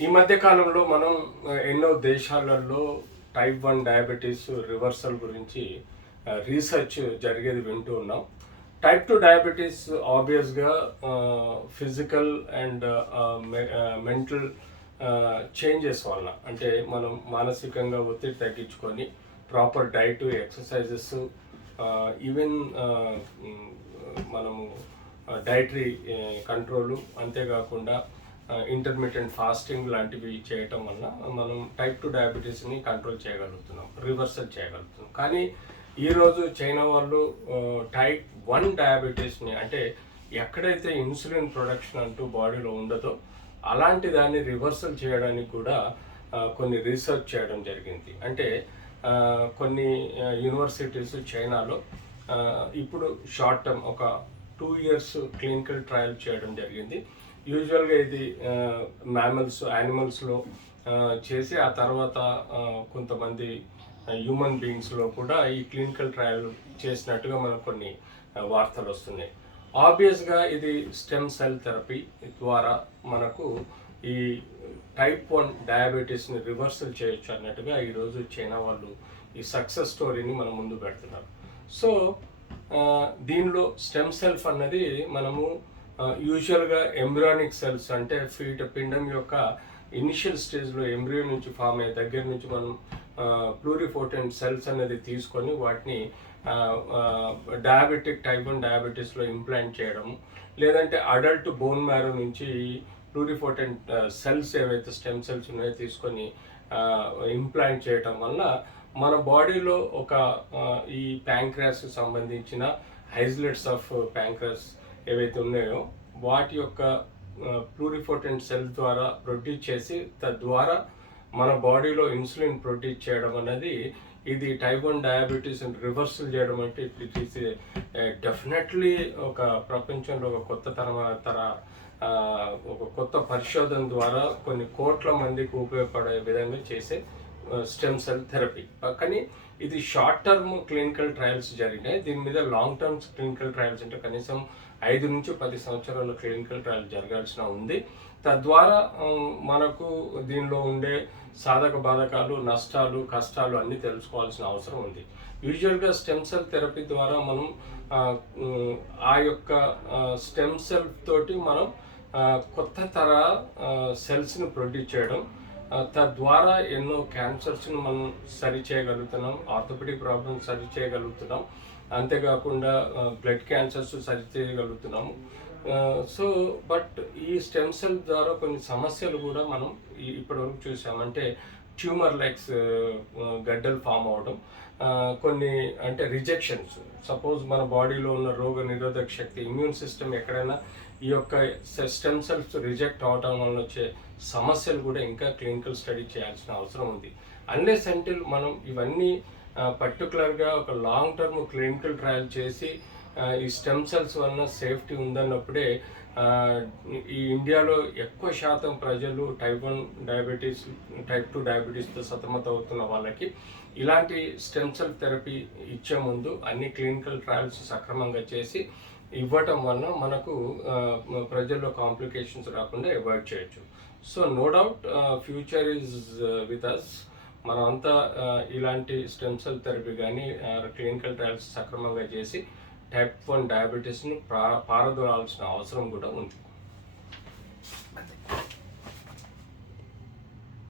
ఈ మధ్య కాలంలో మనం ఎన్నో దేశాలలో టైప్ 1 డయాబెటీస్ రివర్సల్ గురించి రీసెర్చ్ జరిగేది వింటూ ఉన్నాం. టైప్ 2 డయాబెటీస్ ఆబ్వియస్‌గా ఫిజికల్ అండ్ మెంటల్ చేంజెస్ వలన, అంటే మనం మానసికంగా ఒత్తిడి తగ్గించుకొని ప్రాపర్ డైట్, ఎక్సర్సైజెస్, ఈవెన్ మనము డైటరీ కంట్రోలు, అంతేకాకుండా ఇంటర్మీడియట్ ఫాస్టింగ్ లాంటివి చేయటం వల్ల మనం టైప్ 2 డయాబెటీస్ని కంట్రోల్ చేయగలుగుతున్నాం, రివర్సల్ చేయగలుగుతున్నాం. కానీ ఈరోజు చైనా వాళ్ళు టైప్ 1 డయాబెటీస్ని, అంటే ఎక్కడైతే ఇన్సులిన్ ప్రొడక్షన్ అంటూ బాడీలో ఉండదో అలాంటి దాన్ని రివర్సల్ చేయడానికి కూడా కొన్ని రీసెర్చ్ చేయడం జరిగింది. అంటే కొన్ని యూనివర్సిటీస్ చైనాలో ఇప్పుడు షార్ట్ టర్మ్ ఒక 2 years క్లినికల్ ట్రయల్ చేయడం జరిగింది. యూజువల్గా ఇది యానిమల్స్లో చేసి ఆ తర్వాత కొంతమంది హ్యూమన్ బీయింగ్స్లో కూడా ఈ క్లినికల్ ట్రయల్ చేసినట్టుగా మనకు కొన్ని వార్తలు వస్తున్నాయి. ఆబ్వియస్గా ఇది స్టెమ్ సెల్ థెరపీ ద్వారా మనకు ఈ టైప్ 1 డయాబెటీస్ని రివర్సల్ చేయొచ్చు అన్నట్టుగా ఈరోజు చైనా వాళ్ళు ఈ సక్సెస్ స్టోరీని మన ముందు పెడుతున్నారు. సో దీనిలో స్టెమ్ సెల్స్ అన్నది మనము యూజువల్గా ఎంబ్రియానిక్ సెల్స్, అంటే పిండం యొక్క ఇనిషియల్ స్టేజ్లో ఎంబ్రియో నుంచి ఫామ్ అయ్యే దగ్గర నుంచి మనం ప్లూరిపోటెంట్ సెల్స్ అనేది తీసుకొని వాటిని టైప్ 1 డయాబెటీస్లో ఇంప్లాంట్ చేయడం, లేదంటే అడల్ట్ బోన్ మ్యారో నుంచి ప్లూరిపోటెంట్ సెల్స్ ఏవైతే స్టెమ్ సెల్స్ ఉన్నాయో తీసుకొని ఇంప్లాంట్ చేయటం వల్ల మన బాడీలో ఒక ఈ ప్యాంక్రాస్ సంబంధించిన ఐసోలేట్స్ ఆఫ్ ప్యాంక్రాస్ ఏవైతే ఉన్నాయో వాటి యొక్క ప్లూరిపోటెంట్ సెల్ ద్వారా ప్రొడ్యూస్ చేసి తద్వారా మన బాడీలో ఇన్సులిన్ ప్రొడ్యూస్ చేయడం అనేది ఇది టైప్ 1 డయాబెటీస్ రివర్సల్ చేయడం అంటే ఇట్ ఈస్ డెఫినెట్లీ ఒక ప్రపంచంలో ఒక ఒక కొత్త పరిశోధన ద్వారా కొన్ని కోట్ల మందికి ఉపయోగపడే విధంగా చేసే స్టెమ్ సెల్ థెరపీ. కానీ ఇది షార్ట్ టర్మ్ క్లినికల్ ట్రయల్స్ జరిగినాయి. దీని మీద లాంగ్ టర్మ్ క్లినికల్ ట్రయల్స్ అంటే కనీసం 5 నుంచి 10 సంవత్సరాల క్లినికల్ ట్రయల్ జరగాల్సిన ఉంది. తద్వారా మనకు దీనిలో ఉండే సాధక బాధకాలు, నష్టాలు, కష్టాలు అన్నీ తెలుసుకోవాల్సిన అవసరం ఉంది. యూజువల్గా స్టెమ్ సెల్ థెరపీ ద్వారా మనం ఆ యొక్క స్టెమ్ సెల్ తోటి మనం కొత్త తరహా సెల్స్ని ప్రొడ్యూస్ చేయడం, తద్వారా ఎన్నో క్యాన్సర్స్ని మనం సరి చేయగలుగుతున్నాం, ఆర్థోపెడిక్ ప్రాబ్లమ్స్ సరి చేయగలుగుతున్నాం, అంతేకాకుండా బ్లడ్ క్యాన్సర్స్ సరి చేయగలుగుతున్నాము. సో బట్ ఈ స్టెమ్ సెల్ ద్వారా కొన్ని సమస్యలు కూడా మనం ఇప్పటివరకు చూసామంటే ట్యూమర్ లైక్స్ గడ్డలు ఫామ్ అవడం, కొన్ని అంటే రిజెక్షన్స్. సపోజ్ మన బాడీలో ఉన్న రోగ నిరోధక శక్తి, ఇమ్యూన్ సిస్టమ్ ఎక్కడైనా ఈ యొక్క స్టెమ్ సెల్స్ రిజెక్ట్ అవడం వల్ల వచ్చే సమస్యలు కూడా ఇంకా క్లినికల్ స్టడీ చేయాల్సిన అవసరం ఉంది. అన్లెస్ అంటిల్ మనం ఇవన్నీ పర్టికులర్గా ఒక లాంగ్ టర్మ్ క్లినికల్ ట్రయల్ చేసి ఈ స్టెమ్ సెల్స్ వలన సేఫ్టీ ఉందన్నప్పుడే ఈ ఇండియాలో ఎక్కువ శాతం ప్రజలు టైప్ 2 డయాబెటీస్తో సతమతమవుతున్న వాళ్ళకి ఇలాంటి స్టెమ్ సెల్ థెరపీ ఇచ్చే ముందు అన్ని క్లినికల్ ట్రయల్స్ సక్రమంగా చేసి ఇవ్వటం వలన మనకు ప్రజల్లో కాంప్లికేషన్స్ రాకుండా అవాయిడ్ చేయొచ్చు. So no doubt future is with us. మనమంతా ఇలాంటి స్టెమ్ సెల్ థెరపీ కానీ క్లినికల్ ట్రయల్స్ సక్రమంగా చేసి టైప్ 1 డయాబెటీస్ను పారదోలాల్సిన అవసరం కూడా ఉంది.